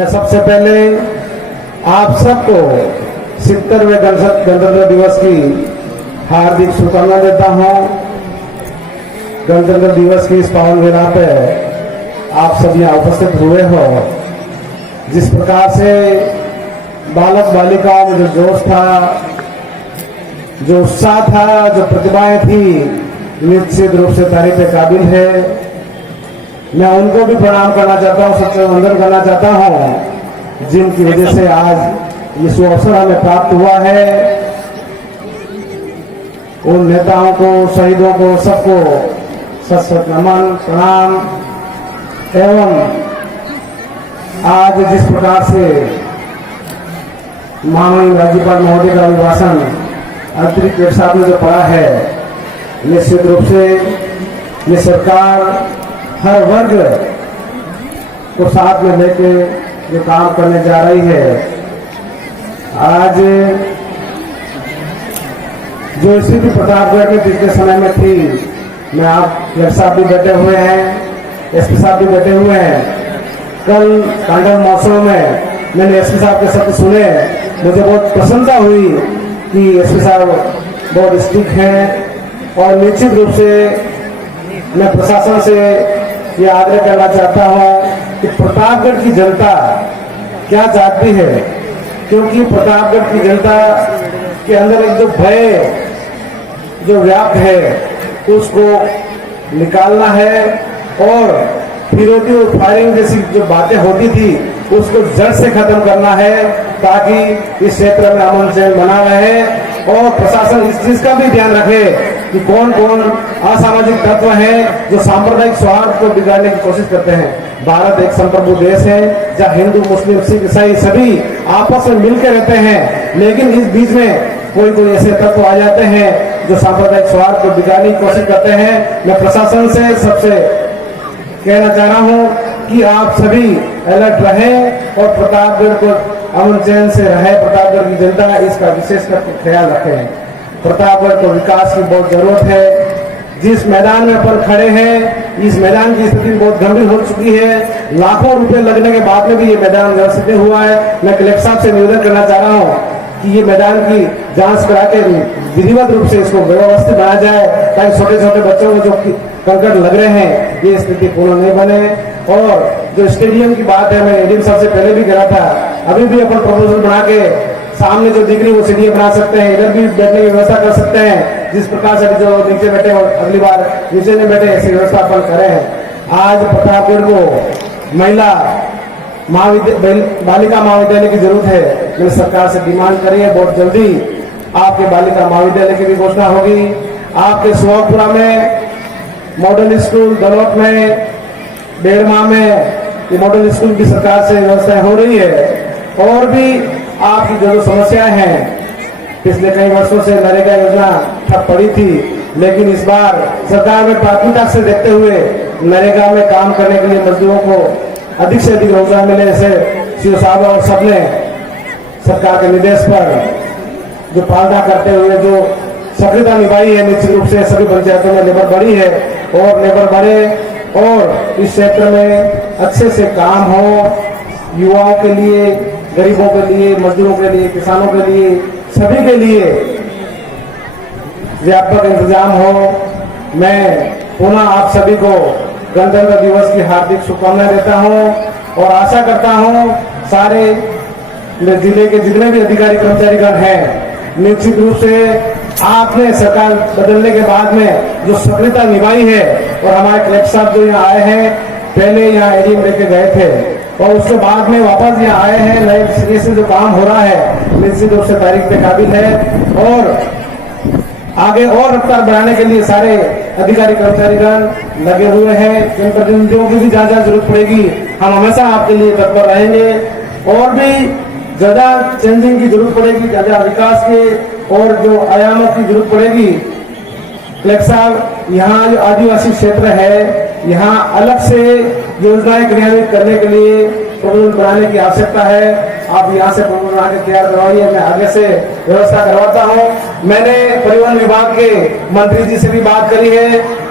मैं सबसे पहले आप सबको 70वें गणतंत्र दिवस की हार्दिक शुभकामनाएं देता हूं। गणतंत्र दिवस की इस पावन वेला पे आप सब यहाँ उपस्थित हुए हो। जिस प्रकार से बालक बालिकाओं में जो जोश था, जो उत्साह था, जो प्रतिभाएं थी, निश्चित रूप से तारीफ के काबिल है। मैं उनको भी प्रणाम करना चाहता हूँ, सबसे वंदन करना चाहता हूँ, जिनकी वजह से आज ये शुभ अवसर हमें प्राप्त हुआ है। उन नेताओं को, शहीदों को, सबको सत सत नमन, प्रणाम। एवं आज जिस प्रकार से माननीय राज्यपाल महोदय का अभिभाषण अतिरिक्त साहब ने जो पढ़ा है, निश्चित रूप से ये सरकार हर वर्ग को साथ में लेके जो काम करने जा रही है। आज जो स्थिति प्रतापगढ़ में पिछले समय में थी, मैं आप कलेक्टर साहब भी बैठे हुए हैं, एसपी साहब भी बैठे हुए हैं। कल तांडव महोत्सव में मैंने एसपी साहब के शब्द सुने, मुझे बहुत प्रसन्नता हुई कि एसपी साहब बहुत स्ट्रिक्ट हैं। और निश्चित रूप से मैं प्रशासन से ये आग्रह करना चाहता हूं कि प्रतापगढ़ की जनता क्या चाहती है, क्योंकि प्रतापगढ़ की जनता के अंदर एक जो भय जो व्याप्त है उसको निकालना है और फिरौती और फायरिंग जैसी जो बातें होती थी उसको जड़ से खत्म करना है, ताकि इस क्षेत्र में अमन चैन बना रहे। और प्रशासन इस चीज का भी ध्यान रखे कि कौन कौन असामाजिक तत्व हैं जो सांप्रदायिक सौहार्द को बिगाड़ने की कोशिश करते हैं। भारत एक संप्रभु देश है जहाँ हिंदू, मुस्लिम, सिख, ईसाई सभी आपस में मिलकर रहते हैं, लेकिन इस बीच में कोई ऐसे तत्व आ जाते हैं जो सांप्रदायिक सौहार्द को बिगाड़ने की कोशिश करते हैं। मैं प्रशासन से सबसे कहना चाह रहा हूं कि आप सभी अलर्ट रहें और प्रतापगढ़ को अमन चैन से रहे। प्रतापगढ़ की जनता इसका विशेष करके ख्याल रखें। प्रतापगढ़ को विकास की बहुत जरूरत है। जिस मैदान में अपन खड़े हैं, इस मैदान की स्थिति बहुत गंभीर हो चुकी है। लाखों रुपए लगने के बाद में भी ये मैदान व्यवस्थित नहीं हुआ है। मैं कलेक्टर साहब से निवेदन करना चाह रहा हूँ कि ये मैदान की जांच करा के विधिवत रूप से इसको व्यवस्थित बनाया जाए, ताकि छोटे छोटे बच्चों को जो कंकड़ लग रहे हैं ये स्थिति पूर्ण नहीं बने। और जो स्टेडियम की बात है, मैं एडीएम साहब से पहले भी करा था, अभी भी अपन प्रपोजल बना के सामने जो दिख रही वो स्टेडियम बना सकते हैं, इधर भी बैठने की व्यवस्था कर सकते हैं। जिस प्रकार से जो नीचे बैठे और अगली बार नीचे नहीं बैठे, ऐसी व्यवस्था अपन करें। आज प्रतापगढ़ को महिला बालिका महाविद्यालय की जरूरत है। मैंने सरकार से डिमांड करी है, बहुत जल्दी आपके बालिका महाविद्यालय की भी घोषणा होगी। आपके सुहागपुरा में मॉडल स्कूल, दलोत में, बेड़मा में ये मॉडल स्कूल की सरकार से व्यवस्था हो रही है। और भी आपकी जो समस्याएं हैं, पिछले कई वर्षों से नरेगा योजना ठप पड़ी थी, लेकिन इस बार सरकार में प्राथमिकता से देखते हुए नरेगा में काम करने के लिए मजदूरों को अधिक से अधिक रोजगार मिले। ऐसे सीओ साहब और सबने सरकार के निर्देश पर जो पालना करते हुए जो सक्रियता निभाई है, निश्चित रूप से सभी पंचायतों में लेबर बढ़ी है और लेबर बढ़े और इस क्षेत्र में अच्छे से काम हो, युवाओं के लिए, गरीबों के लिए, मजदूरों के लिए, किसानों के लिए, सभी के लिए व्यापक इंतजाम हो। मैं पुनः आप सभी को गणतंत्र दिवस की हार्दिक शुभकामनाएं देता हूं और आशा करता हूं सारे जिले के जितने भी अधिकारी कर्मचारीगण हैं, निश्चित रूप से आपने सरकार बदलने के बाद में जो सक्रियता निभाई है, और हमारे कलेक्टर साहब जो यहाँ आए हैं, पहले यहाँ एडीएम लेके गए थे और उसके बाद में वापस यहाँ आए हैं, नए सिरे से जो काम हो रहा है निश्चित रूप से तारीफ पे काबिल है। और आगे और रफ्तार बढ़ाने के लिए सारे अधिकारी कर्मचारीगण लगे हुए हैं। जनप्रतिनिधियों की भी जहाँ जहाँ जरूरत पड़ेगी हम हमेशा आपके लिए तत्पर रहेंगे। और भी ज्यादा चेंजिंग की जरूरत पड़ेगी, ज्यादा विकास के और जो आयामों की जरूरत पड़ेगी, कलेक्टर साहब यहाँ जो आदिवासी क्षेत्र है, यहाँ अलग से योजनाएं क्रियान्वित करने के लिए प्रपोजल बनाने की आवश्यकता है। आप यहाँ से प्रपोजल बना के तैयार करवाइए, मैं आगे से व्यवस्था करवाता हूँ। मैंने परिवहन विभाग के मंत्री जी से भी बात करी है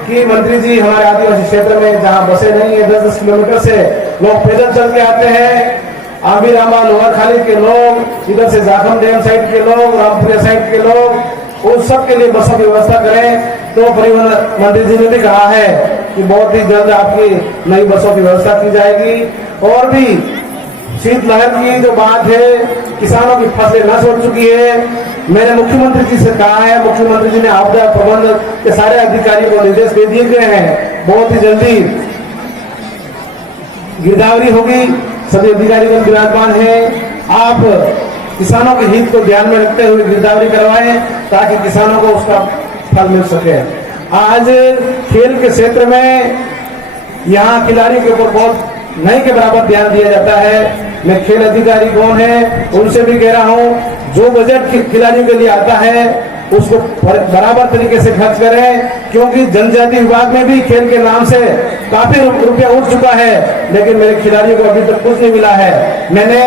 कि मंत्री जी हमारे आदिवासी क्षेत्र में जहाँ बसें नहीं है, 10-10 किलोमीटर से लोग पैदल चल के आते हैं आमिर रामा लोअर खालिद के लोग, इधर से जाखम डैम साइड के लोग, रामपुरिया साइड के लोग, उन सब के लिए बसों की व्यवस्था करें। तो परिवहन मंत्री जी ने भी कहा है कि बहुत ही जल्द आपकी नई बसों की व्यवस्था की जाएगी। और भी शीतलहर की जो बात है, किसानों की फसलें नष्ट हो चुकी है। मैंने मुख्यमंत्री जी से कहा है, मुख्यमंत्री जी ने आपदा प्रबंधन के सारे अधिकारियों को निर्देश दे दिए गए हैं, बहुत ही जल्दी गिरदावरी होगी। सभी अधिकारीगण विराजमान है, आप किसानों के हित को ध्यान में रखते हुए गिरदावरी करवाएं ताकि किसानों को उसका फल मिल सके। आज खेल के क्षेत्र में यहाँ खिलाड़ियों के ऊपर बहुत नहीं के बराबर ध्यान दिया जाता है। मैं खेल अधिकारी कौन है उनसे भी कह रहा हूँ, जो बजट खिलाड़ियों के लिए आता है उसको बराबर तरीके से खर्च करें, क्योंकि जनजाति विभाग में भी खेल के नाम से काफी रुपया उठ चुका है, लेकिन मेरे खिलाड़ियों को अभी तक कुछ नहीं मिला है। मैंने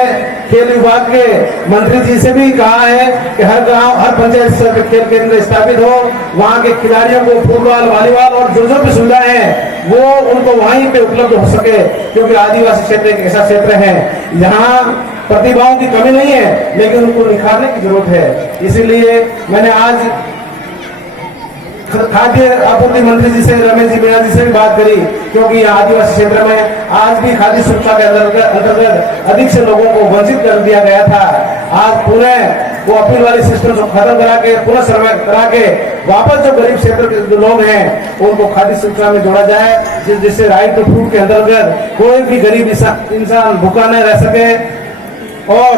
खेल विभाग के मंत्री जी से भी कहा है कि हर गांव, हर पंचायत स्तर पर खेल केंद्र स्थापित हो, वहां के खिलाड़ियों को फुटबॉल, वॉलीबॉल और जो जो भी सुविधाएं हैं वो उनको वहीं पे उपलब्ध हो सके, क्योंकि आदिवासी क्षेत्र एक ऐसा क्षेत्र है जहाँ प्रतिभाओं की कमी नहीं है, लेकिन उनको निखारने की जरूरत है। इसीलिए मैंने आज खाद्य आपूर्ति मंत्री जी से, रमेश जी मीणा जी से भी बात करी, क्योंकि आदिवासी क्षेत्र में आज भी खाद्य सुरक्षा के अंतर्गत अधिक से लोगों को वंचित कर दिया गया था। आज पुनः वो अपील वाली सिस्टम को खत्म करा के, पुनः सर्वे करा के वापस जो गरीब क्षेत्र के जो लोग हैं उनको खाद्य सुरक्षा में जोड़ा जाए, जिससे राइट टू फूड के अंतर्गत कोई भी गरीब इंसान भूखा न रह सके। और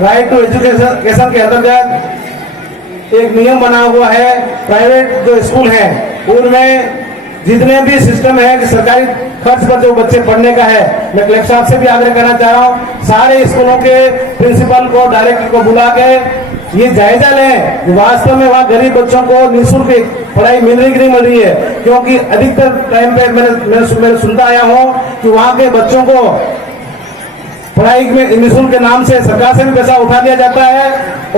राइट टू एजुकेशन के अंतर्गत एक नियम बना हुआ है, प्राइवेट जो स्कूल हैं उनमें जितने भी सिस्टम है कि सरकारी खर्च पर जो बच्चे पढ़ने का है, मैं कलेक्टर साहब से भी आग्रह करना चाह रहा हूँ, सारे स्कूलों के प्रिंसिपल को, डायरेक्टर को बुला के ये जायजा लें कि वास्तव में वहाँ गरीब बच्चों को निःशुल्क पढ़ाई मिल रही कि नहीं मिल रही है। क्योंकि अधिकतर टाइम पे मैंने सुनता आया हूँ कि वहाँ के बच्चों को पढ़ाई में निःशुल्क के नाम से सरकार से भी पैसा उठा लिया जाता है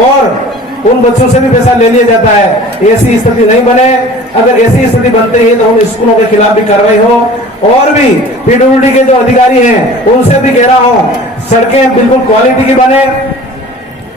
और उन बच्चों से भी पैसा ले लिया जाता है। ऐसी स्थिति नहीं बने, अगर ऐसी स्थिति बनती है तो उन स्कूलों के खिलाफ भी कार्रवाई हो। और भी पीडब्ल्यूडी के जो अधिकारी हैं उनसे भी कह रहा हूँ, सड़कें बिल्कुल क्वालिटी की बने,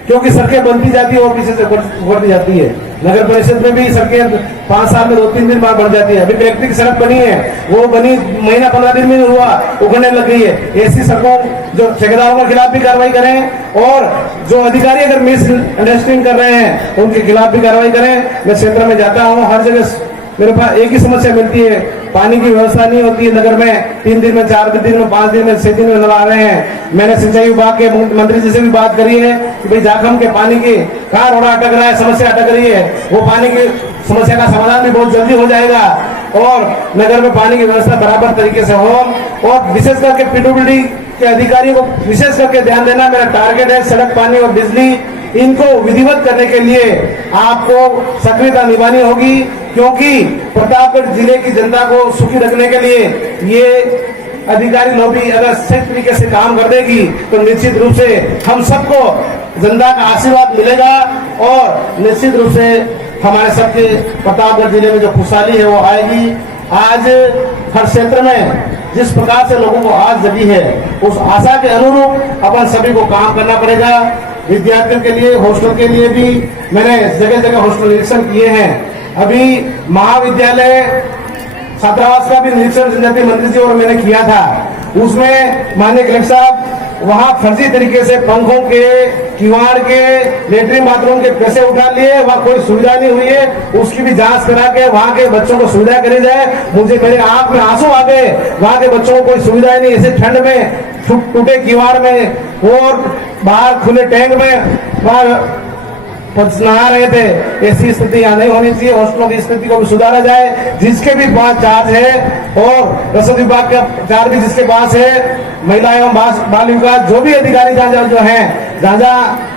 क्योंकि सड़कें बनती जाती है और पीछे से उखड़ती जाती है। नगर परिषद में भी सड़कें 5 साल में 2-3 बार बन जाती है। अभी कलेक्टर की सड़क बनी है, वो बनी महीना 15 दिन में हुआ, उखड़ने लग गई है। ऐसी सड़कों जो ठेकेदारों के खिलाफ भी कार्रवाई करें और जो अधिकारी अगर मिस अंडरस्टैंडिंग कर रहे हैं उनके खिलाफ भी कार्रवाई करें। मैं क्षेत्र में जाता हूँ, हर जगह मेरे पास एक ही समस्या मिलती है, पानी की व्यवस्था नहीं होती है नगर में। 3 दिन में, 4 दिन में, 5 दिन में, 6 दिन में नल आ रहे हैं। मैंने सिंचाई विभाग के मंत्री जी से भी बात करी है कि भाई जाखम के पानी की कहाँ रोड़ा अटक रहा है, समस्या अटक रही है, वो पानी की समस्या का समाधान भी बहुत जल्दी हो जाएगा और नगर में पानी की व्यवस्था बराबर तरीके से हो। और विशेष करके पीडब्ल्यूडी के अधिकारियों को विशेष करके ध्यान देना मेरा टारगेट है। सड़क, पानी और बिजली इनको विधिवत करने के लिए आपको सक्रियता निभानी होगी, क्योंकि प्रतापगढ़ जिले की जनता को सुखी रखने के लिए ये अधिकारी लॉबी अगर सही तरीके से काम कर देगी तो निश्चित रूप से हम सबको जनता का आशीर्वाद मिलेगा और निश्चित रूप से हमारे सबके प्रतापगढ़ जिले में जो खुशहाली है वो आएगी। आज हर क्षेत्र में जिस प्रकार से लोगों को आस जगी है, उस आशा के अनुरूप अपन सभी को काम करना पड़ेगा। विद्यार्थियों के लिए, हॉस्टल के लिए भी मैंने जगह जगह हॉस्टल निरीक्षण किए हैं। अभी महाविद्यालय छात्रावास का भी निरीक्षण जनजातीय मंत्री जी और मैंने किया था। उसमें माननीय कलेक्टर साहब वहां फर्जी तरीके से पंखों के, किवाड़ के, लेटरिन बाथरूम के पैसे उठा लिए, वहां कोई सुविधा नहीं हुई है। उसकी भी जांच करा के वहां के बच्चों को सुविधा करी जाए। मुझे मेरे आंख में आंसू आ गए, वहां के बच्चों को कोई सुविधा नहीं, ऐसे ठंड में टूटे किवाड़ में और बाहर खुले टैंक में बाहर नहा रहे थे। ऐसी स्थिति यहाँ नहीं होनी चाहिए। हॉस्टलों की स्थिति को भी सुधारा जाए। जिसके भी पास चार्ज है और रसद विभाग का चार्ज भी जिसके पास है, महिला एवं बाल विकास जो भी अधिकारी जहाँ जो हैं, जहाँ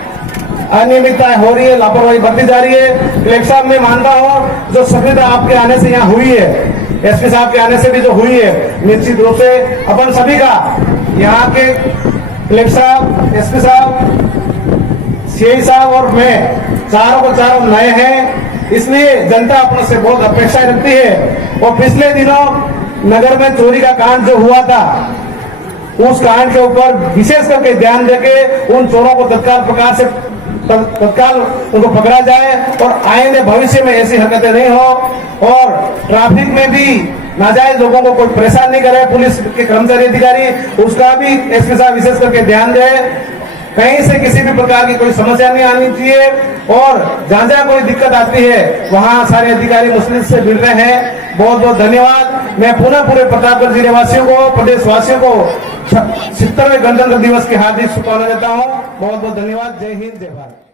अनियमितता हो रही है, लापरवाही बढ़ती जा रही है, कलेक्टर साहब मैं मानता हूँ जो सक्रियता आपके आने से यहाँ हुई है, एसपी साहब के आने से भी जो हुई है, निश्चित रूप से अपन सभी का, यहाँ के कलेक्टर साहब, एसपी साहब, सीआई साहब और मैं चारों को चारों नए हैं, इसलिए जनता अपने से बहुत अपेक्षा रखती है। और पिछले दिनों नगर में चोरी का कांड जो हुआ था, उस कांड के ऊपर विशेष करके ध्यान देके उन चोरों को तत्काल उनको पकड़ा जाए और आइंदे भविष्य में ऐसी हरकतें नहीं हो और ट्रैफिक में भी नाजायज लोगों को कोई परेशान नहीं करे पुलिस के कर्मचारी अधिकारी, उसका भी एसपी साहब विशेष करके ध्यान दे। कहीं से किसी भी प्रकार की कोई समस्या नहीं आनी चाहिए और जहां जहां कोई दिक्कत आती है वहां सारे अधिकारी मुस्लिम से मिल रहे हैं। बहुत बहुत धन्यवाद। मैं पुनः पूरे प्रतापगढ़ जिले वासियों को, प्रदेश वासियों को 70वें गणतंत्र दिवस की हार्दिक शुभकामनाएं देता हूं। बहुत बहुत धन्यवाद। जय हिंद, जय भारत।